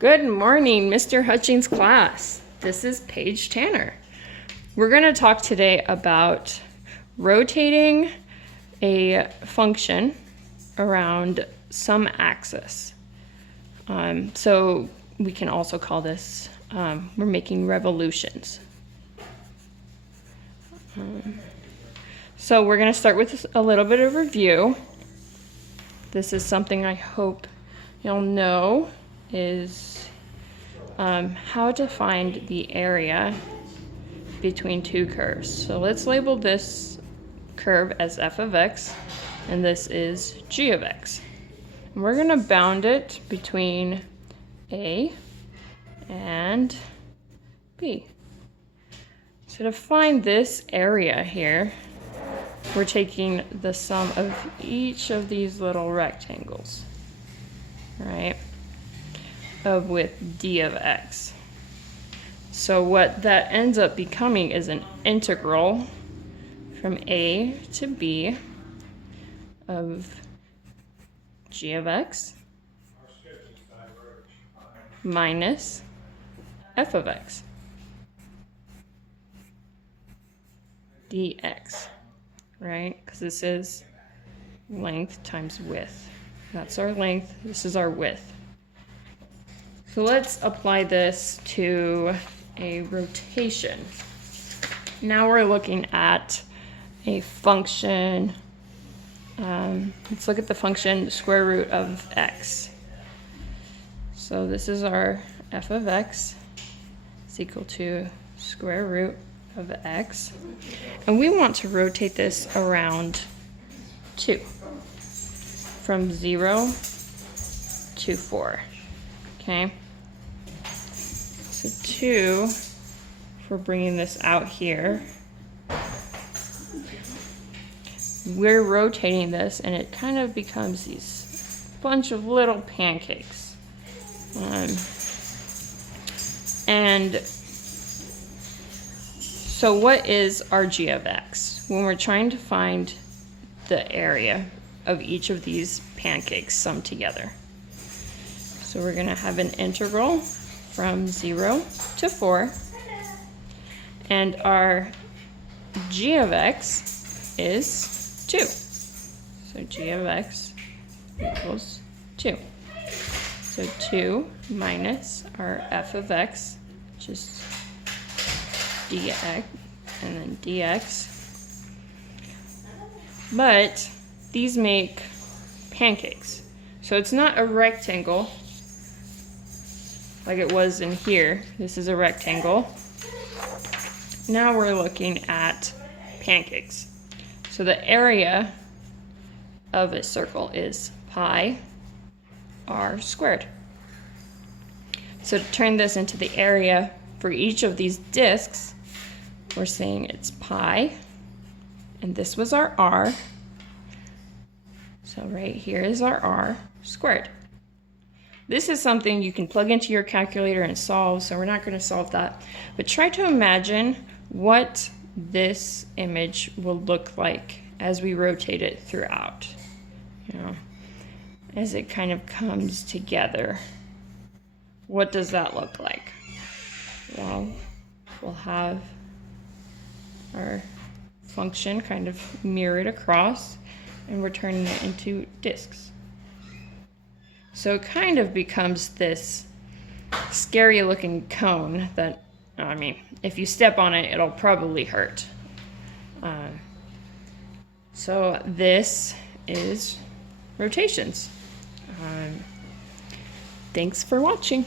Good morning, Mr. Hutchings class. This is Paige Tanner. We're going to talk today about rotating a function around some axis. So we can also call this, we're making revolutions. So we're going to start with a little bit of review. This is something I hope you'll know is how to find the area between two curves. So let's label this curve as f of x, and this is g of x. And we're going to bound it between a and b. So to find this area here, we're taking the sum of each of these little rectangles, right, with d of x. So what that ends up becoming is an integral from a to b of g of x minus f of x dx, right? Because this is length times width. That's our length, this is our width. So let's apply this to a rotation. Now we're looking at a function. Let's look at the function square root of x. So this is our f of x is equal to square root of x. And we want to rotate this around 2, from 0 to 4. Okay, so 2, if we're bringing this out here, we're rotating this and it kind of becomes these bunch of little pancakes. And so what is our g of x? When we're trying to find the area of each of these pancakes summed together. So we're going to have an integral from 0 to 4, and our g of x is 2. So g of x equals 2. So 2 minus our f of x, which is dx, and then dx. But these make pancakes. So it's not a rectangle like it was in here. This is a rectangle. Now we're looking at pancakes. So the area of a circle is pi r squared. So to turn this into the area for each of these discs, we're saying it's pi, and this was our r. So right here is our r squared. This is something you can plug into your calculator and solve, so we're not going to solve that. But try to imagine what this image will look like as we rotate it throughout, as it kind of comes together. What does that look like? Well, we'll have our function kind of mirrored across, and we're turning it into discs. So it kind of becomes this scary looking cone that, if you step on it, it'll probably hurt. So this is rotations. Thanks for watching.